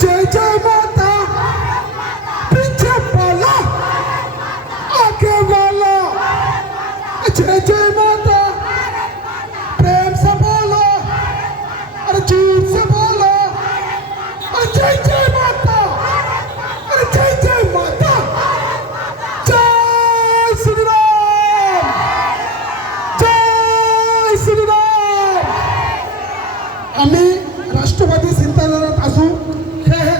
जय जय माता, पीछे बोलो, आगे बोलो, जय जय माता, प्रेम से बोलो, अरे जीत से बोलो, अरे जय जय माता, अरे जय जय माता, जय श्री राम, जय श्री राम. आम्ही राष्ट्रवादी चिंतनात असू, हे